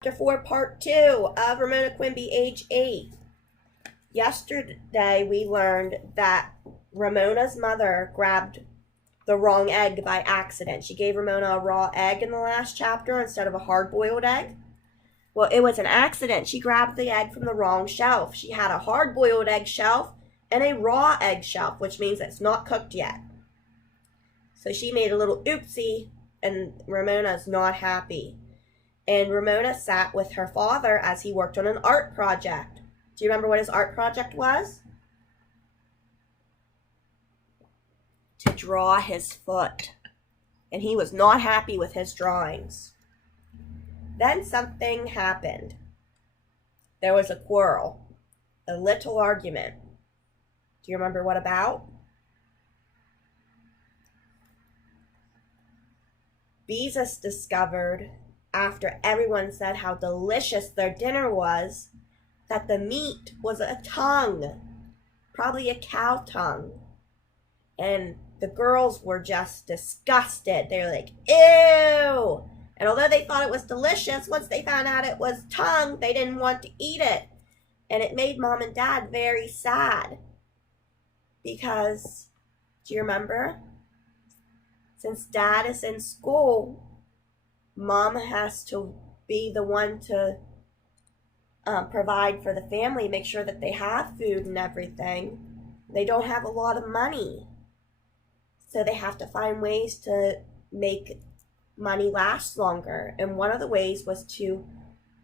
Chapter 4, Part 2 of Ramona Quimby, age 8. Yesterday we learned that Ramona's mother grabbed the wrong egg by accident. She gave Ramona a raw egg in the last chapter instead of a hard-boiled egg. Well, it was an accident. She grabbed the egg from the wrong shelf. She had a hard-boiled egg shelf and a raw egg shelf, which means it's not cooked yet. So she made a little oopsie, and Ramona's not happy. And Ramona sat with her father as he worked on an art project. Do you remember what his art project was? To draw his foot. And he was not happy with his drawings. Then something happened. There was a quarrel, a little argument. Do you remember what about? Beezus discovered, after everyone said how delicious their dinner was, that the meat was a tongue, probably a cow tongue. And the girls were just disgusted. They were like, ew! And although they thought it was delicious, once they found out it was tongue, they didn't want to eat it. And it made Mom and Dad very sad. Because, do you remember? Since Dad is in school, Mom has to be the one to provide for the family, make sure that they have food and everything. They don't have a lot of money. So they have to find ways to make money last longer. And one of the ways was to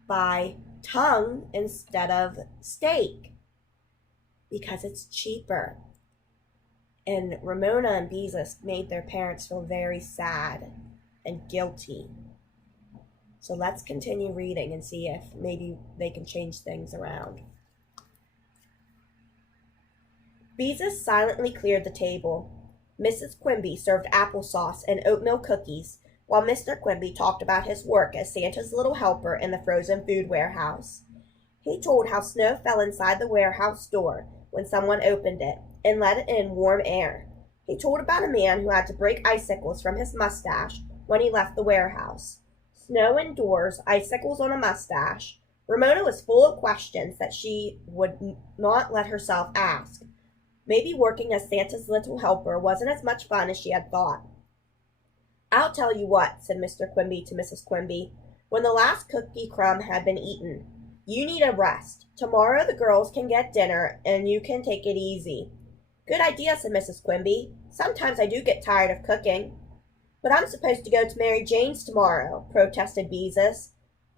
buy tongue instead of steak because it's cheaper. And Ramona and Beezus made their parents feel very sad and guilty. So let's continue reading and see if maybe they can change things around. Beezus silently cleared the table. Mrs. Quimby served applesauce and oatmeal cookies, while Mr. Quimby talked about his work as Santa's little helper in the frozen food warehouse. He told how snow fell inside the warehouse door when someone opened it and let in warm air. He told about a man who had to break icicles from his mustache when he left the warehouse. Snow indoors, icicles on a mustache. Ramona was full of questions that she would not let herself ask. Maybe working as Santa's little helper wasn't as much fun as she had thought. I'll tell you what, said Mr. Quimby to Mrs. Quimby, when the last cookie crumb had been eaten. You need a rest. Tomorrow the girls can get dinner, and you can take it easy. Good idea, said Mrs. Quimby. Sometimes I do get tired of cooking. But I'm supposed to go to Mary Jane's tomorrow, protested Beezus.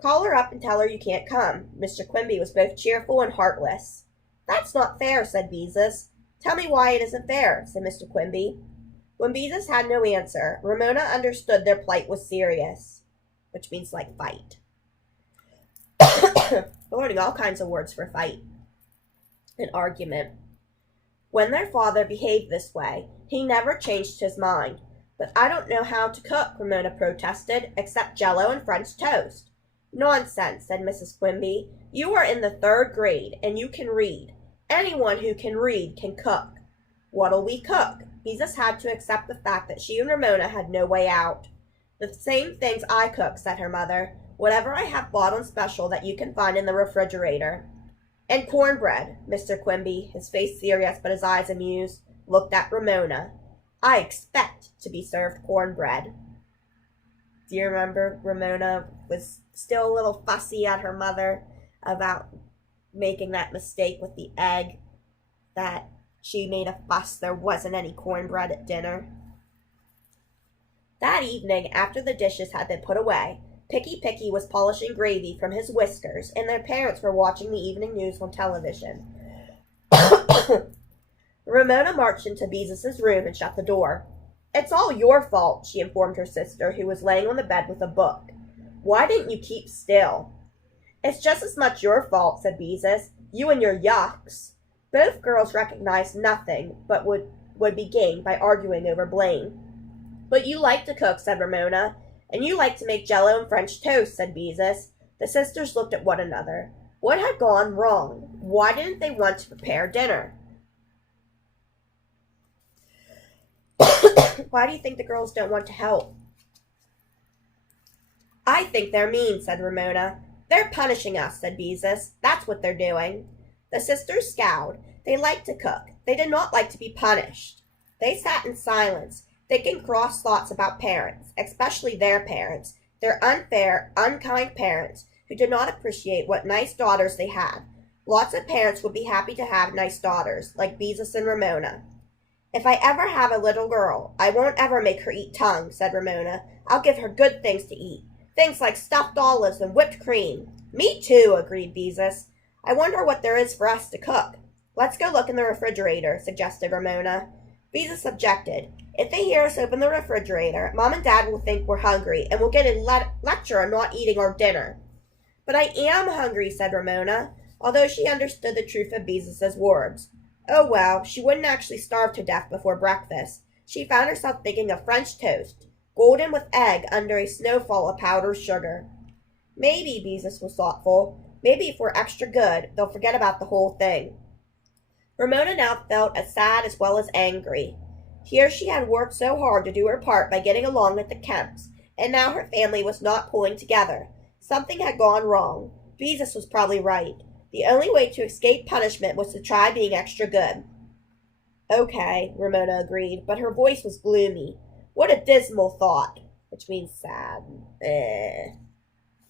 Call her up and tell her you can't come. Mr. Quimby was both cheerful and heartless. That's not fair, said Beezus. Tell me why it isn't fair, said Mr. Quimby. When Beezus had no answer, Ramona understood their plight was serious, which means like fight. We're learning all kinds of words for fight. An argument. When their father behaved this way, he never changed his mind. But I don't know how to cook, Ramona protested, except Jell-O and French toast. Nonsense, said Mrs. Quimby. You are in the 3rd grade, and you can read. Anyone who can read can cook. What'll we cook? Beezus had to accept the fact that she and Ramona had no way out. The same things I cook, said her mother. Whatever I have bought on special that you can find in the refrigerator. And cornbread, Mr. Quimby, his face serious but his eyes amused, looked at Ramona. I expect to be served cornbread. Do you remember Ramona was still a little fussy at her mother about making that mistake with the egg, that she made a fuss there wasn't any cornbread at dinner? That evening, after the dishes had been put away, Picky was polishing gravy from his whiskers, and their parents were watching the evening news on television. Ramona marched into Beezus's room and shut the door. It's all your fault, she informed her sister, who was laying on the bed with a book. Why didn't you keep still? It's just as much your fault, said Beezus. You and your yucks. Both girls recognized nothing but would be gained by arguing over blame. But you like to cook, said Ramona. And you like to make Jell-O and French toast, said Beezus. The sisters looked at one another. What had gone wrong? Why didn't they want to prepare dinner? Why do you think the girls don't want to help? I think they're mean, said Ramona. They're punishing us, said Beezus. That's what they're doing. The sisters scowled. They liked to cook. They did not like to be punished. They sat in silence, thinking cross thoughts about parents, especially their parents, their unfair, unkind parents who did not appreciate what nice daughters they had. Lots of parents would be happy to have nice daughters, like Beezus and Ramona. If I ever have a little girl, I won't ever make her eat tongue, said Ramona. I'll give her good things to eat. Things like stuffed olives and whipped cream. Me too, agreed Beezus. I wonder what there is for us to cook. Let's go look in the refrigerator, suggested Ramona. Beezus objected. If they hear us open the refrigerator, Mom and Dad will think we're hungry and will get a lecture on not eating our dinner. But I am hungry, said Ramona, although she understood the truth of Beezus's words. Oh well, she wouldn't actually starve to death before breakfast. She found herself thinking of French toast, golden with egg under a snowfall of powdered sugar. Maybe, Beezus was thoughtful, maybe if we're extra good, they'll forget about the whole thing. Ramona now felt as sad as well as angry. Here she had worked so hard to do her part by getting along with the Kemps, and now her family was not pulling together. Something had gone wrong. Beezus was probably right. The only way to escape punishment was to try being extra good. Okay, Ramona agreed, but her voice was gloomy. What a dismal thought, which means sad.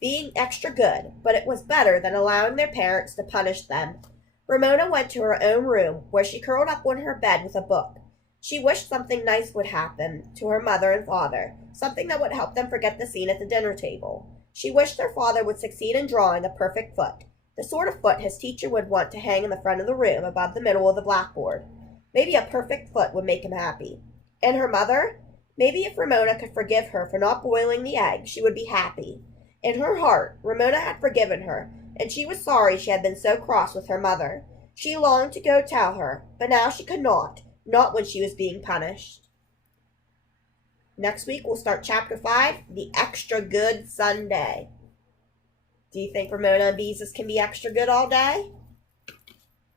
Being extra good, but it was better than allowing their parents to punish them. Ramona went to her own room, where she curled up on her bed with a book. She wished something nice would happen to her mother and father, something that would help them forget the scene at the dinner table. She wished their father would succeed in drawing a perfect foot, the sort of foot his teacher would want to hang in the front of the room above the middle of the blackboard. Maybe a perfect foot would make him happy. And her mother? Maybe if Ramona could forgive her for not boiling the egg, she would be happy. In her heart, Ramona had forgiven her, and she was sorry she had been so cross with her mother. She longed to go tell her, but now she could not when she was being punished. Next week we'll start Chapter 5, The Extra Good Sunday. Do you think Ramona and Beezus can be extra good all day?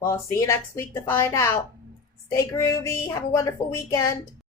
Well, I'll see you next week to find out. Stay groovy. Have a wonderful weekend.